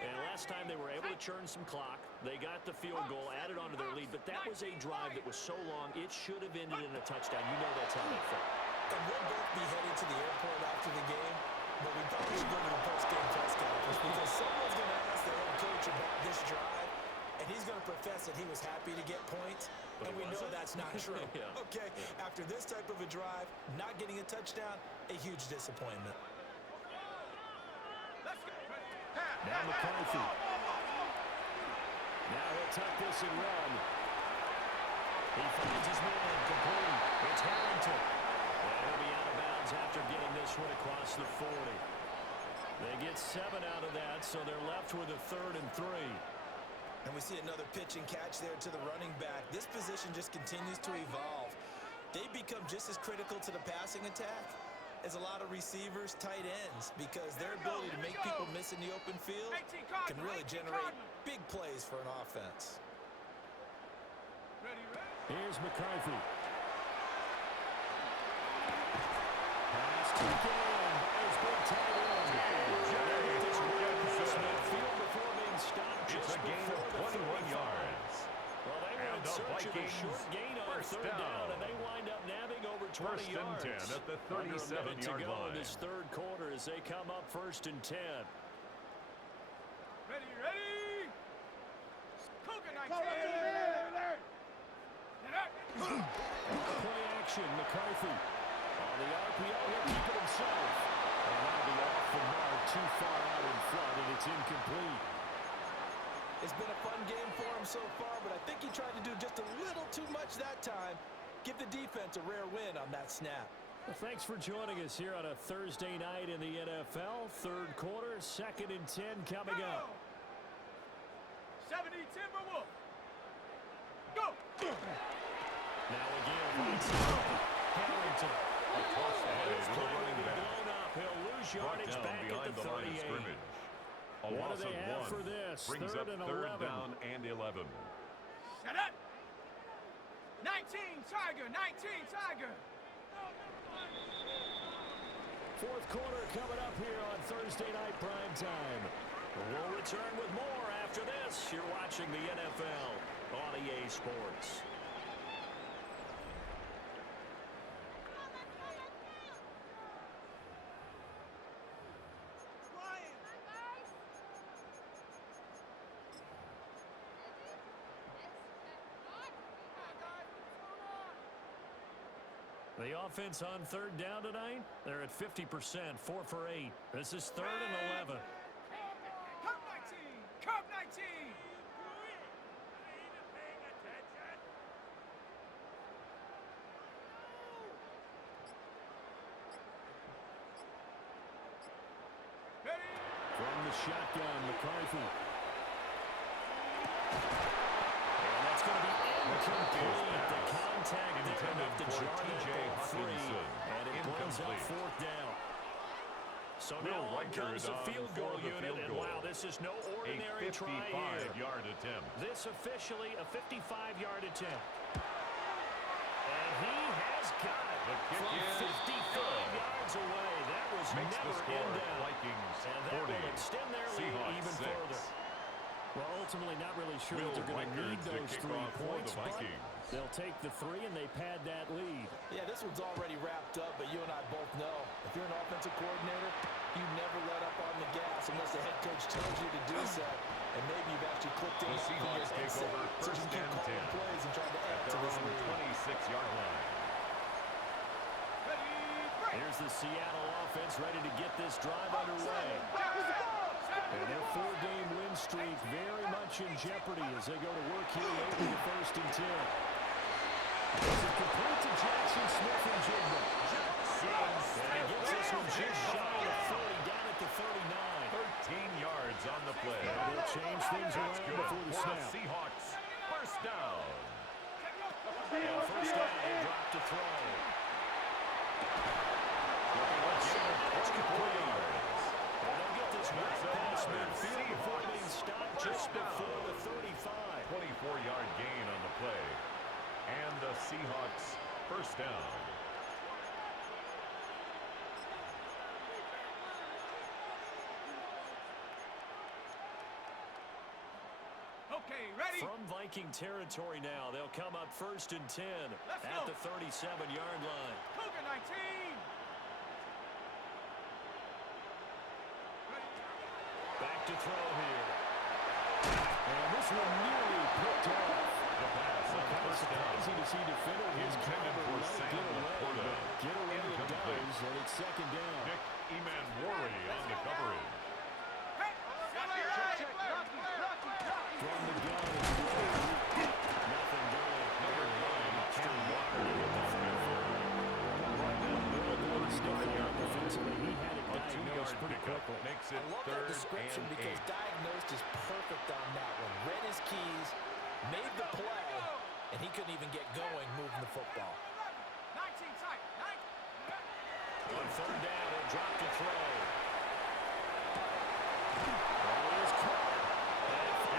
And last time they were able to churn some clock. They got the field goal added onto their lead, but that was a drive that was so long it should have ended in a touchdown. You know that's how they felt. And we'll both be headed to the airport after the game, but we probably should go to the post-game press conference because someone's going to ask the head coach about this drive, and he's going to profess that he was happy to get points, and we know that's not true. Yeah. Okay, after this type of a drive, not getting a touchdown, a huge disappointment. Now McCarthy. Now he'll tuck this and run. He finds his man complete. It's Harrington. And he'll be out of bounds after getting this one across the 40. They get 7 out of that, so they're left with a 3rd and 3. And we see another pitch and catch there to the running back. This position just continues to evolve. They become just as critical to the passing attack as a lot of receivers, tight ends, because their ability to make people miss in the open field can really generate big plays for an offense. Here's McCarthy. Pass taken in by his big tight end. Field before being stopped just It's a gain of 21 yards. Well, they were in search of a short gain on 3rd down, and they wind up nabbing over 20 First yards. and 10 at the Under a minute to 37-yard go in line. this 3rd quarter as they come up 1st and 10. Ready, ready. Cougar 19. Play action, McCarthy. On the RPO, he'll keep it himself. And that'll be off the mark, too far out in front, and it's incomplete. It's been a fun game for him so far, but I think he tried to do just a little too much that time. Give the defense a rare win on that snap. Well, thanks for joining us here on a Thursday night in the NFL. 3rd quarter, 2nd and 10 coming up. 70 Timberwolf. Go. Now again, Harrington. A toss ahead to the running back. Blown up. He'll lose Brought yardage down back behind at the the line of 38. scrimmage. A What loss do they of have 1 for this? brings 3rd up and 3rd 11. down and 11. Shut up. 19 Tiger, 19 Tiger. 4th quarter coming up here on Thursday night prime time. We'll return with more after this. You're watching the NFL on EA Sports. The offense on 3rd down tonight, they're at 50%, 4 for 8. This is 3rd and 11. Curve 19, curve 19. Ready. From the shotgun, McCarthy. And that's going to be incomplete. The contact there enough to jar that ball free. And it brings up 4th down. So now on comes the field goal unit, and wow, this is no ordinary try here. 55-yard attempt. This officially a 55-yard attempt. And he has got it The kick from is 55 good. yards away. That was Makes the never score in doubt. Vikings And that 40. will extend their lead Seahawks even 6. further. Well, ultimately, not really sure that they're going to need those 3 points, but they'll take the 3 and they pad that lead. Yeah, this one's already wrapped up, but you and I both know if you're an offensive coordinator, you never let up on the gas unless the head coach tells you to do so. And maybe you've actually clicked in The your Seahawks take headset over so you first can keep and calling 10 plays and trying to at add to their this own lead. 26-yard line. Here's the Seattle offense ready to get this drive underway. And their 4-game win streak very much in jeopardy as they go to work here late in the first and 10. Is it complete to Jackson Smith and Jigba? And he gets this one just shy of 40, down at the 39. 13 yards on the play. And they'll change things That's around good before the for the snap. Seahawks. First down. And first down, they drop to throw. It's complete. And they'll get this right past midfield before being stopped just before the 35. 24-yard gain on the play. And the Seahawks first down. Okay, ready? From Viking territory now, they'll come up first and 10 at the 37-yard line. Cougar 19. Back to throw here. And this one nearly picked off. The pass on Kind of first down. surprising to see defender his Intended caliber for let it Sam get away, Laporta. but get away it Incomplete. does, and it's second down. Nick Emanwori on the coverage. From the gun, it's Wade. Nothing doing. Number 9, Cam Ward. Defensively, he had it A 2-yard diagnosed pretty pickup quickly. makes I it love that third description and because 8. diagnosed is perfect on that one. Read his keys, made the play, and he couldn't even get going moving the football. 19 tight. On third down, he'll drop to throw.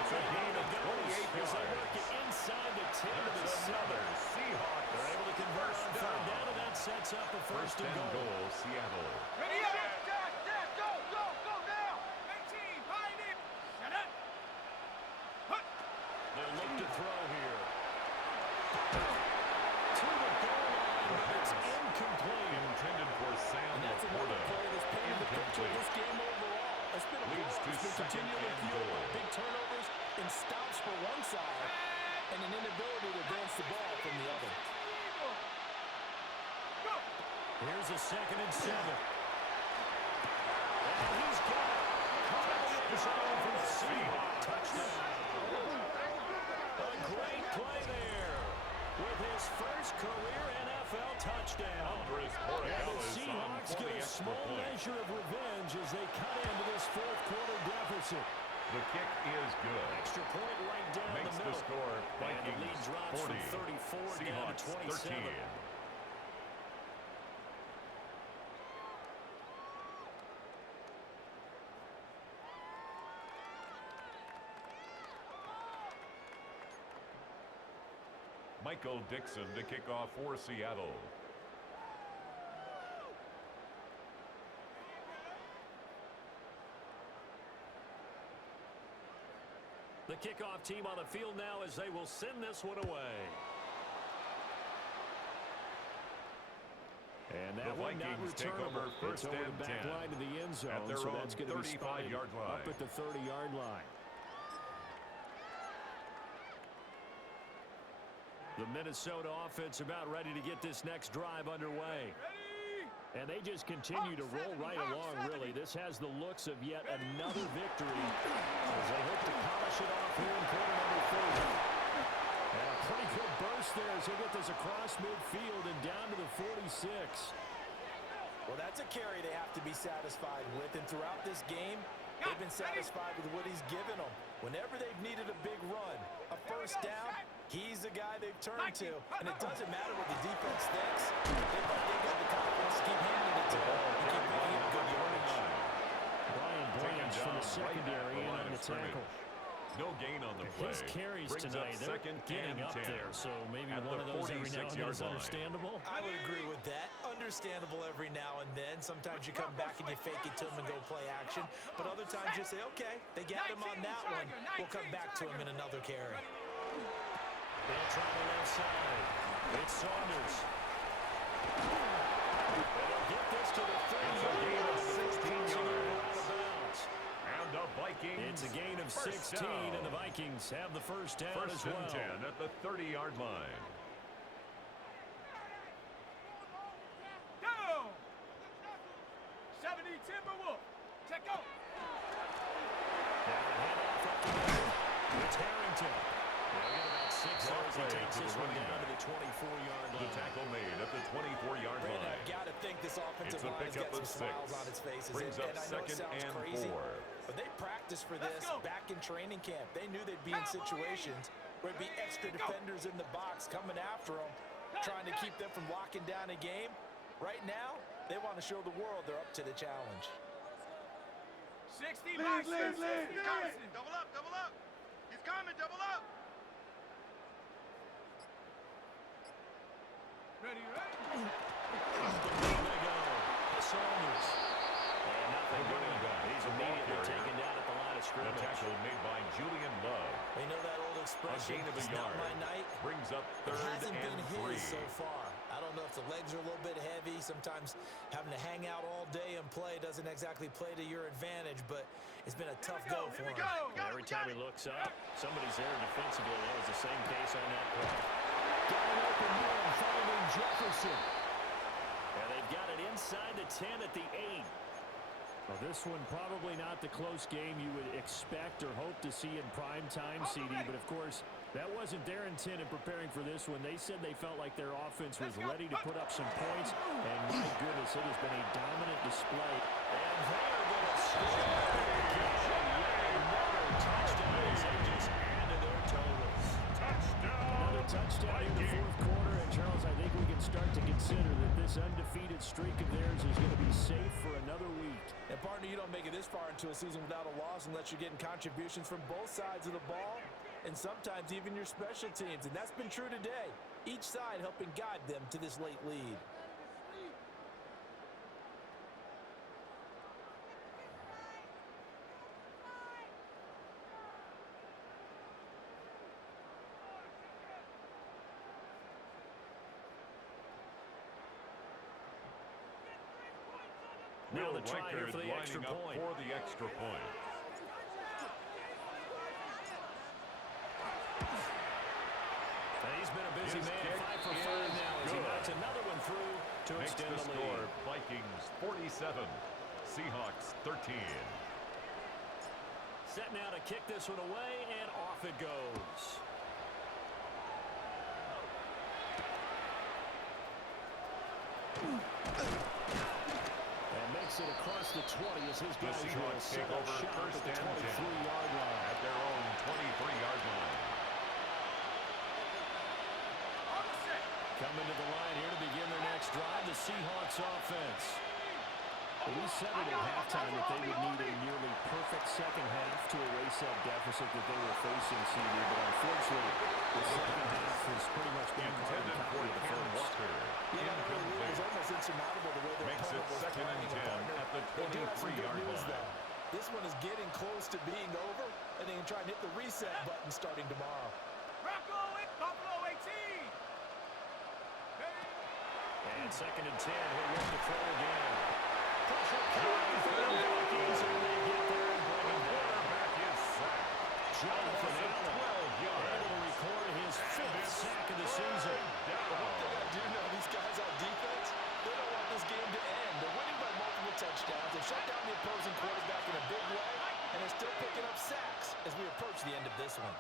It's a gain of 28 As they work yards. it inside the 10 to the That's 7. another Seahawks. They're able to convert on First third down. down, and that sets up a First and goal, Seattle. Ready up. Go now. 18, Pioneer. Shut up. They'll look to throw here. To the goal line, but it's incomplete. Intended for Sam And that's another Laporta. play that's painted the picture of this game overall. It's been a Leads blowout. to It's been second continually and fueled by goal. big turnovers and stops for one side and an inability to advance the ball from the other. Go. Here's a second and 7. And he's got it. Caught in the end zone for the Seahawks. Touchdown. A great play there with his first career NFL touchdown. Andres And Borregales the Seahawks on for get the a extra small point. measure of revenge as they cut into this fourth quarter deficit. The kick is good. Extra point right down Makes the the middle. score And the lead Vikings drops 40. from 34 down to Seahawks 27. 13. Michael Dixon to kick off for Seattle. The kickoff team on the field now as they will send this one away. And that The one not Vikings take returnable. over first It's over and the back 10 line to the end zone, at their so own that's going to be spotted 35-yard line. up at the 30-yard line. The Minnesota offense about ready to get this next drive underway. And they just continue to roll right along, really. This has the looks of yet another victory as they hope to polish it off here in quarter number 4. And a pretty good burst there as they get this across midfield and down to the 46. Well, that's a carry they have to be satisfied with. And throughout this game, they've been satisfied with what he's given them. Whenever they've needed a big run, a first down, he's the guy they've turned to. And it doesn't matter what the defense thinks. They got the confidence to keep handing it to him and keep making him good yardage. Brian Branch from the secondary in on the tackle. No gain on the play. His carries Brings tonight, up they're second getting and up 10 there, so maybe at one the of those every now and then 46-yard is line. understandable. I would agree with that. understandable every now and then. Sometimes you come back and you fake it to them and go play action. But other times you say, okay, they got him on that one. We'll come back to him in another carry. They'll try the left side. It's Saunders. They'll get this to the 30. It's a gain of 16 yards. Out of bounds. And the Vikings. It's a gain of 16, and the Vikings have the first down as well. First and 10 at the 30-yard line. Go! 70 Timberwolf. Check go. Now the handoff up the middle. It's Harrington. They'll get about 6 yards. He takes this one down to the 24-yard line. The tackle made at the 24-yard Brandon, line. I've got to think this offensive It's a line has pickup got of some 6. smiles on its faces. Brings up And I know it second sounds and crazy, 4. but they practiced for this back in training camp. They knew they'd be in situations where it'd be extra defenders in the box coming after them, trying to keep them from locking down a game. Right now, they want to show the world they're up to the challenge. 60 back, 60 Carson. Double up, double up. He's coming, double up. Ready, ready. There they go. Saunders. And nothing doing. He's immediately taken down at the line of The scrimmage. tackle made by Julian Love. They know that old A expression, gain of a it's not yard. my night. Brings up It third hasn't been and 3. his so far. I don't know if the legs are a little bit heavy. Sometimes having to hang out all day and play doesn't exactly play to your advantage, but it's been a tough go for him. Every time he looks up, somebody's there defensively. That was the same case on that play. Got an open man finding Jefferson. And they've got it inside the 10 at the 8. Well, this one probably not the close game you would expect or hope to see in prime time, CD. But, of course, that wasn't their intent in preparing for this one. They said they felt like their offense was ready to put up some points. And, my goodness, it has been a dominant display. And they are going to score another touchdown as they just added their totals. Touchdown! Another touchdown in the fourth quarter. And, Charles, I think we can start to consider that this undefeated streak of theirs is going to be safe for another week. And, partner, you don't make it this far into a season without a loss unless you're getting contributions from both sides of the ball and sometimes even your special teams. And that's been true today. Each side helping guide them to this late lead. Now the try here Reichard for the extra lining up point. for the extra point. And he's been a busy His man, kick 5 for 5 is now as he good. knocks another one through to Makes extend the the score lead. Vikings 47, Seahawks 13. Set now to kick this one away, and off it goes. And makes it across the 20 as his The guys will Seahawks set take up over shop first at the and 10 23-yard line. at their own 23-yard line. On the set. Coming to the line here to begin their next drive, the Seahawks offense. We said it at halftime that they would need a nearly perfect second half to erase that deficit that they were facing, CD, but unfortunately, the second half has pretty much been a carbon Intended copy for of the Ken first. Walker. Yeah, it was Incomplete. almost insurmountable the way their Makes it opponent was second and playing, 10 partner. at the They do have some good 23-yard news, line. though. This one is getting close to being over, and they can try and hit the reset button starting tomorrow. Bronco in Buffalo 18. And second and 10, he'll look to throw again. Pressure coming for the Vikings, and they get there and bring him down. Quarterback is sacked. Jonathan Almost Allen 12 yards. able to record his 5th sack of the season. I do know these guys on defense, they don't want this game to end. They're winning by multiple touchdowns. They've shut down the opposing quarterback in a big way, and they're still picking up sacks as we approach the end of this one.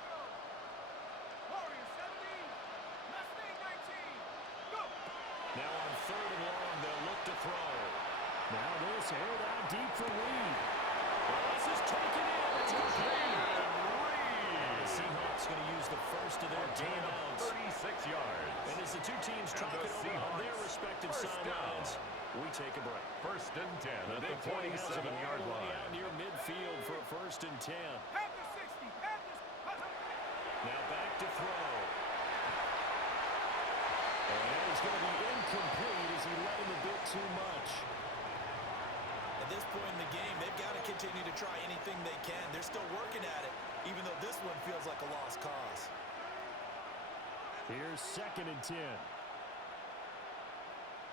Warriors 17. Mustang 19. Go. Now on 3rd and long, they'll look to throw. Now this aired out deep for Reed. This is taken in. It's complete. The Seahawks going to use the first of their Gain of timeouts. 36 yards. And as the two teams And talk the it over on their Seahawks respective first sidelines, we take a break. First and 10 at the Big play has them all 47-yard the way line. out near midfield for a 1st and 10. Panthers 60. Panthers. Now back to throw. And it's going to be incomplete as he let him a bit too much. At this point in the game, they've got to continue to try anything they can. They're still working at it, even though this one feels like a lost cause. Here's 2nd and 10.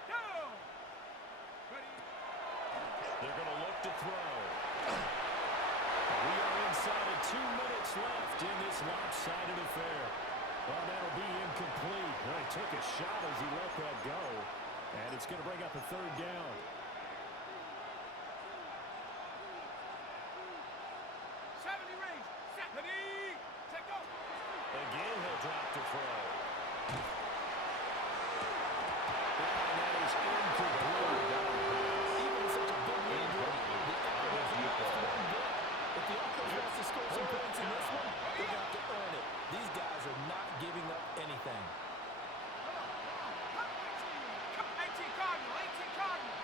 Go! Ready? They're going to look to throw. We are inside of 2 minutes left in this lopsided affair. Well, that'll be incomplete. Well, he took a shot as he let that go. And it's going to bring up a 3rd down. 70 range. Set. Ready? Set. Go. Again, he'll drop to throw. And that is incomplete. Even such a big lead, the effort hasn't lost one bit. If the offense wants to score some points in this one, they have to earn it. These guys are not giving up anything. Come on. Come on. 18 Cardinal. 18 Cardinal.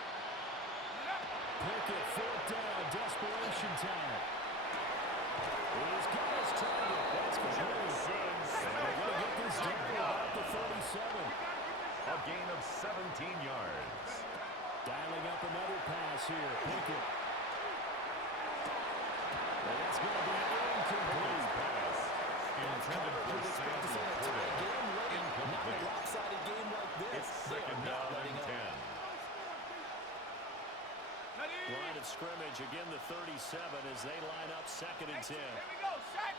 Get up. Pickett, 4th down, desperation time. He's got his target. That's complete. And they're going to get this down about the 37. A gain of 17 yards. Dialing up another pass here. Pickett. And it's going to be incomplete. Pass intended for Expect to see a tie game late. Not a lopsided game like this. It's They are 2nd not down letting and up. 10. Ready? Line of scrimmage again, the 37 as they line up 2nd and 10. Here we go. Set.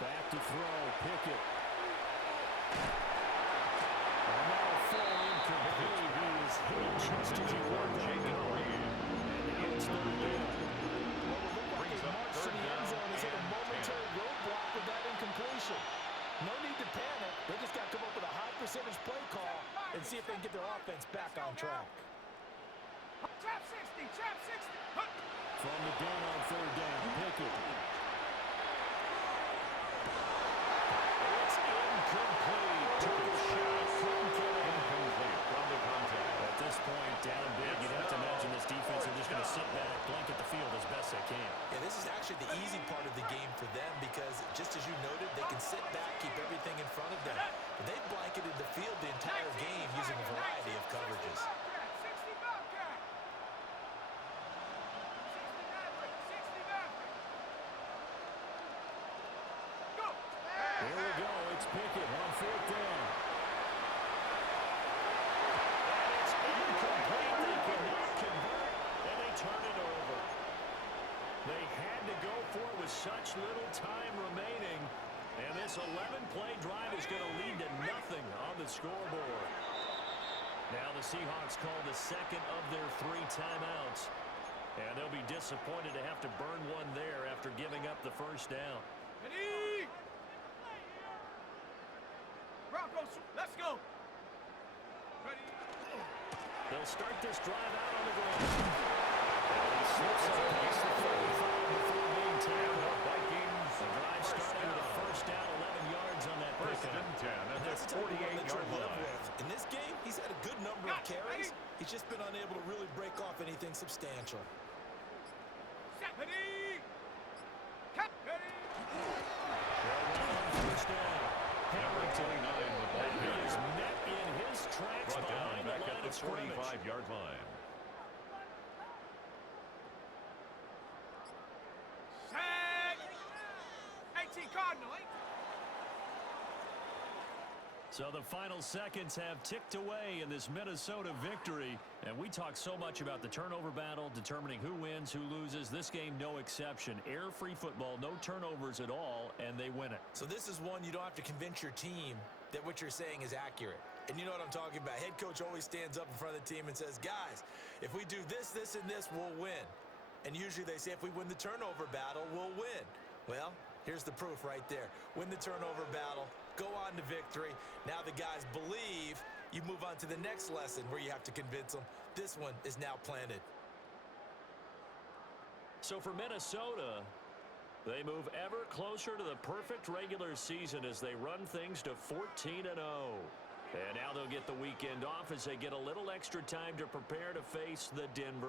Back to throw. Pickett. And now a full incomplete. He is hit just as he let that go. And it's 3rd down. Brings up march to the end zone has hit a momentary roadblock with that incompletion. No need to panic. They just got to come up with a high percentage play call and see if they can get their offense back on track. Trap 60. Trap 60. Huh. From the gun on 3rd down. Pickett. It's incomplete. Took a shot. Couldn't get it. Incomplete from the contact. At this point, down big, you'd have to imagine this defense are just going to sit back, blanket the field as best they can. Yeah, this is actually the easy part of the game for them because, just as you noted, they can sit back, keep everything in front of them. But they've blanketed the field the entire game using a variety of coverages. 60 Bobcat. 60 Maverick. 60 Maverick. Go. Here we go. It's Pickett on 4th down. And it's incomplete. They cannot convert, and they turn it over. They had to go for it with such little time remaining. And this 11-play drive is going to lead to nothing on the scoreboard. Now the Seahawks call the 2nd of their 3 timeouts. And they'll be disappointed to have to burn one there after giving up the 1st down. Ready? Broncos, let's go. Ready? They'll start this drive out on the ground. And he slips up past the 35 before being tackled. Vikings. The drive started with a 1st down, 11 yards on that 1st pickup. and 10 at the That's the type of run that 48-yard you'll live line. with. In this game, he's had a good number of carries. He's just been unable to really break off anything substantial. Set. Ready? Cut. Ready? They'll run on 1st down. Number 29 with that And he carry. is met in his tracks Brought down behind the back at line the of scrimmage. 45-yard line. Set. 18 Cardinal. 18. So the final seconds have ticked away in this Minnesota victory. And we talk so much about the turnover battle, determining who wins, who loses. This game, no exception. Air-free football, no turnovers at all, and they win it. So this is one you don't have to convince your team that what you're saying is accurate. And you know what I'm talking about. Head coach always stands up in front of the team and says, guys, if we do this, this, and this, we'll win. And usually they say if we win the turnover battle, we'll win. Well, here's the proof right there. Win the turnover battle, go on to victory. Now the guys believe. You move on to the next lesson where you have to convince them. This one is now planted. So for Minnesota, they move ever closer to the perfect regular season as they run things to 14-0. And now they'll get the weekend off as they get a little extra time to prepare to face the Denver